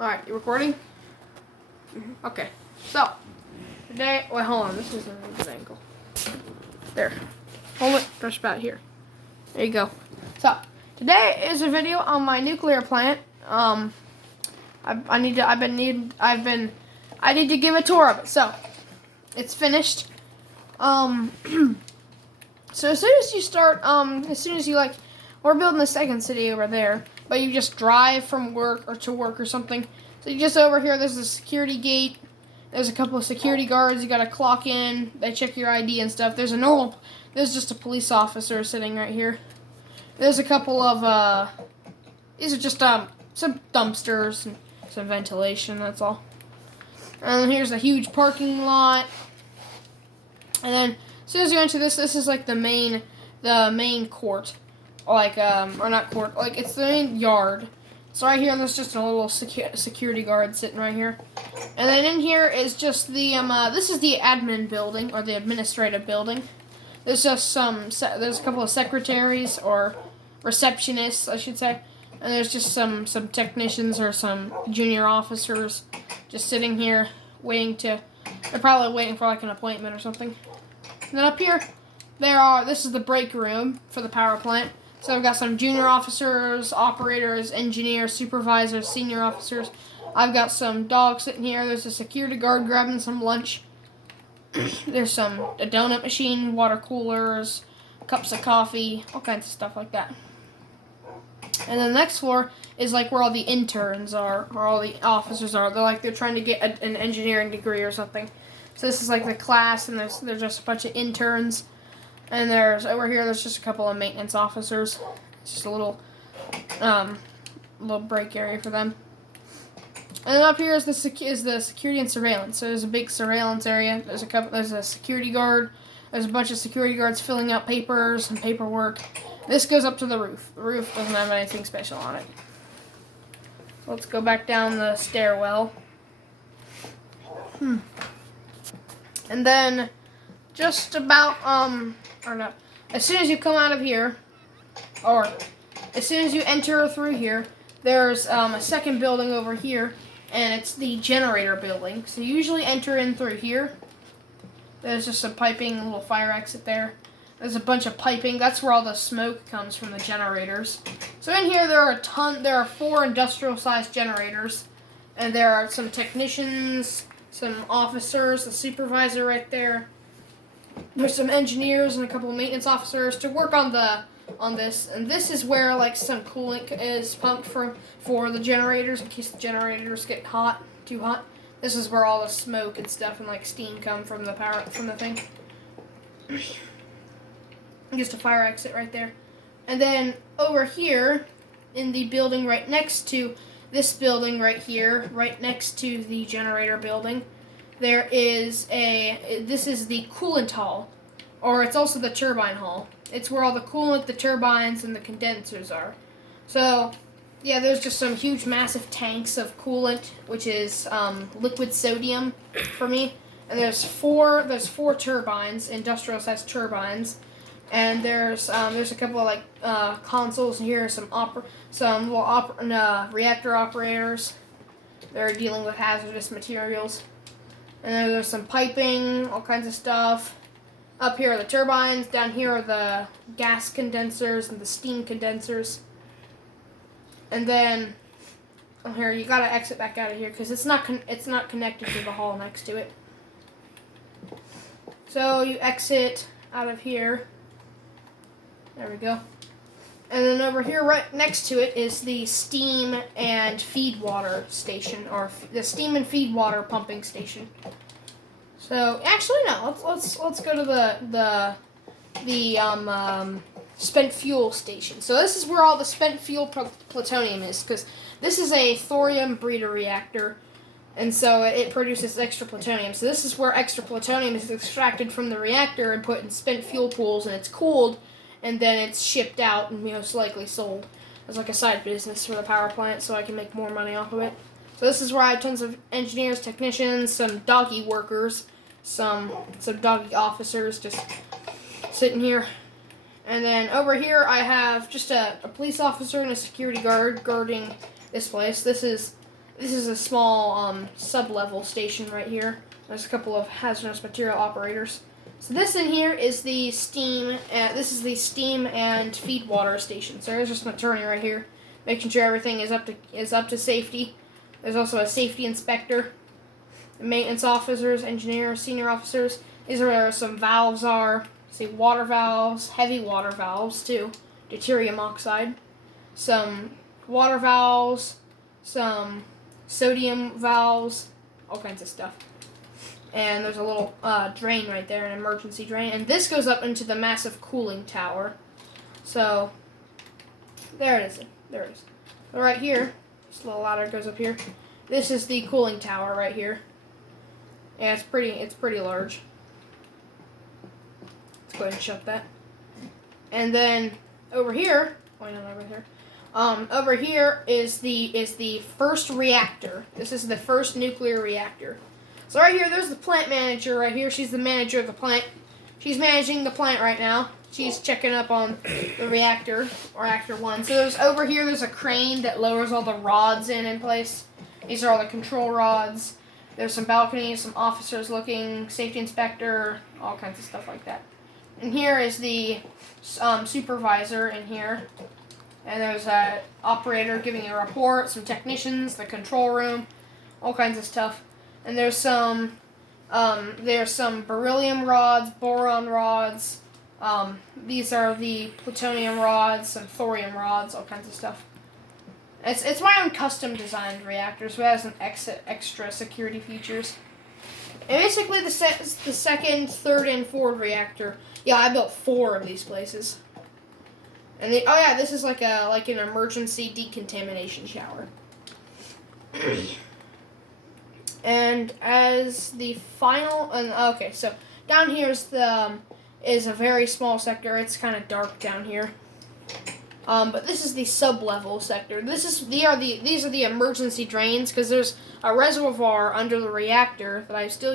Alright, you recording? Mm-hmm. Okay. So, today, wait, hold on. This isn't a good angle. There. Hold it just about here. There you go. So, today is a video on my nuclear plant. I need to give a tour of it. So, it's finished. So as soon as you start, we're building the second city over there, but you just drive from work or to work or something. So you just over here, there's a security gate. There's a couple of security guards. You gotta clock in. They check your ID and stuff. There's just a police officer sitting right here. There's a couple of, these are just, some dumpsters and some ventilation, that's all. And then here's a huge parking lot. And then, as soon as you enter this is like the main court. Like, or not court, like it's the main yard. So right here, there's just a little security guard sitting right here. And then in here is just the, this is the admin building, or the administrative building. There's just there's a couple of secretaries, or receptionists, I should say. And there's just some technicians or some junior officers just sitting here they're probably waiting for like an appointment or something. And then up here, this is the break room for the power plant. So I've got some junior officers, operators, engineers, supervisors, senior officers. I've got some dogs sitting here. There's a security guard grabbing some lunch. There's a donut machine, water coolers, cups of coffee, all kinds of stuff like that. And then the next floor is like where all the interns are, or all the officers are. They're trying to get an engineering degree or something. So this is like the class, and there's just a bunch of interns. And over here, there's just a couple of maintenance officers. It's just a little break area for them. And then up here is the security and surveillance. So there's a big surveillance area. There's a security guard. There's a bunch of security guards filling out papers and paperwork. This goes up to the roof. The roof doesn't have anything special on it. Let's go back down the stairwell. And then, just about, as soon as you come out of here, or as soon as you enter through here, there's a second building over here, and it's the generator building. So you usually enter in through here. There's just some piping, a little fire exit there. There's a bunch of piping. That's where all the smoke comes from the generators. So in here, there are 4 industrial-sized generators, and there are some technicians, some officers, a supervisor right there. There's some engineers and a couple of maintenance officers to work on this. And this is where like some coolant is pumped for the generators in case the generators get too hot. This is where all the smoke and stuff and like steam come from the thing. Just a fire exit right there. And then over here in the building right next to this building right here, right next to the generator building, this is the coolant hall, or it's also the turbine hall. It's where all the coolant, the turbines, and the condensers are. So, yeah, there's just some huge, massive tanks of coolant, which is liquid sodium for me. And there's four turbines, industrial-sized turbines. And there's a couple of like consoles here, some reactor operators. They're dealing with hazardous materials. And then there's some piping, all kinds of stuff. Up here are the turbines. Down here are the gas condensers and the steam condensers. And then here you gotta exit back out of here because it's not connected to the hall next to it. So you exit out of here. There we go. And then over here, right next to it, is the steam and feed water station, or the steam and feed water pumping station. So actually, no. Let's go to the spent fuel station. So this is where all the spent fuel plutonium is, because this is a thorium breeder reactor, and so it produces extra plutonium. So this is where extra plutonium is extracted from the reactor and put in spent fuel pools, and it's cooled. And then it's shipped out and most likely sold as like a side business for the power plant, so I can make more money off of it. So this is where I have tons of engineers, technicians, some doggy workers, some doggy officers just sitting here. And then over here I have just a police officer and a security guard guarding this place. This is This is a small sub-level station right here. There's a couple of hazardous material operators. So this in here is the steam. This is the steam and feed water station. So there's just an attorney right here, making sure everything is up to safety. There's also a safety inspector, maintenance officers, engineers, senior officers. These are where some valves are. See, water valves, heavy water valves too, deuterium oxide. Some water valves, some sodium valves, all kinds of stuff. And there's a little drain right there, an emergency drain. And this goes up into the massive cooling tower. So, there it is. There it is. So right here, this little ladder goes up here. This is the cooling tower right here. Yeah, it's pretty large. Let's go ahead and shut that. And then over here, why not over here? Over here is the first reactor. This is the first nuclear reactor. So right here, there's the plant manager right here. She's the manager of the plant. She's managing the plant right now. She's checking up on the reactor 1. So there's a crane that lowers all the rods in place. These are all the control rods. There's some balconies, some officers looking, safety inspector, all kinds of stuff like that. And here is the supervisor in here. And there's an operator giving a report, some technicians, the control room, all kinds of stuff. And there's some beryllium rods, boron rods. These are the plutonium rods, some thorium rods, all kinds of stuff. It's my own custom designed reactor, so it has some extra security features. And basically the second, third, and fourth reactor. Yeah, I built 4 of these places. And this is like an emergency decontamination shower. And as the final, so down here is a very small sector. It's kind of dark down here. But this is the sub-level sector. These are the emergency drains, because there's a reservoir under the reactor that I still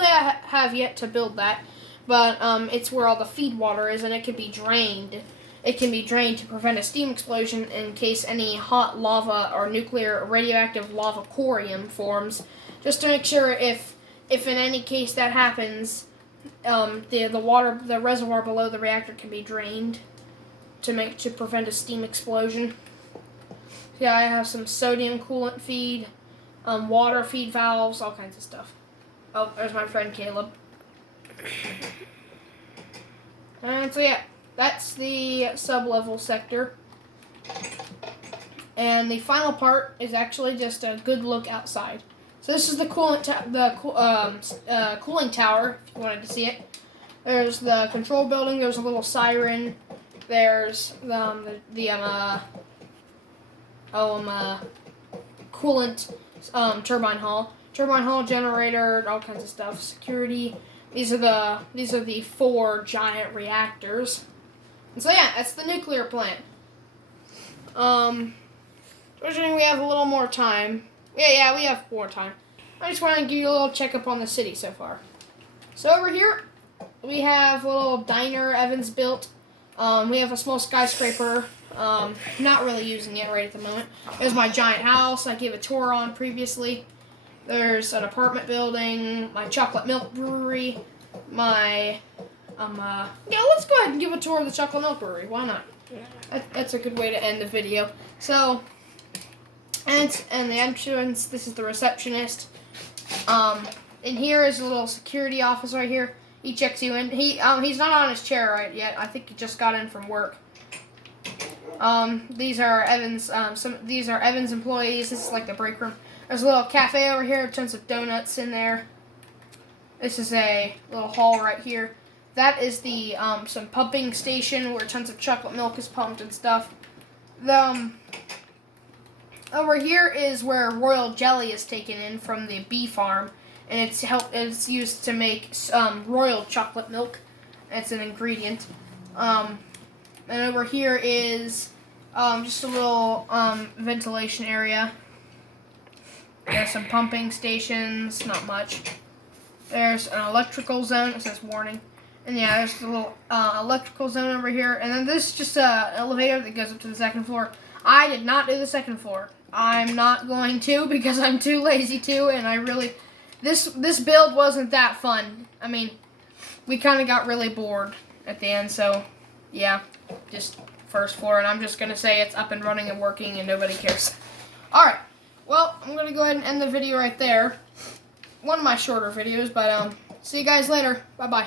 have yet to build that. But it's where all the feed water is, and it can be drained. It can be drained to prevent a steam explosion in case any hot lava or nuclear radioactive lava corium forms. Just to make sure if in any case that happens, the reservoir below the reactor can be drained to prevent a steam explosion. Yeah, I have some sodium coolant feed, water feed valves, all kinds of stuff. Oh, there's my friend Caleb. And so yeah, that's the sub-level sector. And the final part is actually just a good look outside. So this is the cooling tower, if you wanted to see it. There's the control building. There's a little siren. There's coolant turbine hall generator, all kinds of stuff. Security. These are the 4 giant reactors. And so yeah, that's the nuclear plant. Fortunately, we have a little more time. Yeah, we have more time. I just want to give you a little checkup on the city so far. So over here, we have a little diner Evans built. We have a small skyscraper. Not really using it right at the moment. There's my giant house I gave a tour on previously. There's an apartment building, my chocolate milk brewery, my let's go ahead and give a tour of the chocolate milk brewery. Why not? That's a good way to end the video. So, and the entrance. This is the receptionist. In here is a little security office right here. He checks you in. He's not on his chair right yet. I think he just got in from work. These are Evans. These are Evans employees. This is like the break room. There's a little cafe over here. Tons of donuts in there. This is a little hall right here. That is the some pumping station where tons of chocolate milk is pumped and stuff. Over here is where royal jelly is taken in from the bee farm, and it's used to make royal chocolate milk. It's an ingredient. And over here is just a little ventilation area. There's some pumping stations, not much. There's an electrical zone. It says warning. And yeah, there's a little electrical zone over here. And then this is just an elevator that goes up to the second floor. I did not do the second floor. I'm not going to because I'm too lazy to, and I really this build wasn't that fun. I mean, we kind of got really bored at the end, so yeah, just first floor, and I'm just gonna say it's up and running and working, and nobody cares. All right, well, I'm gonna go ahead and end the video right there. One of my shorter videos, but see you guys later. Bye bye.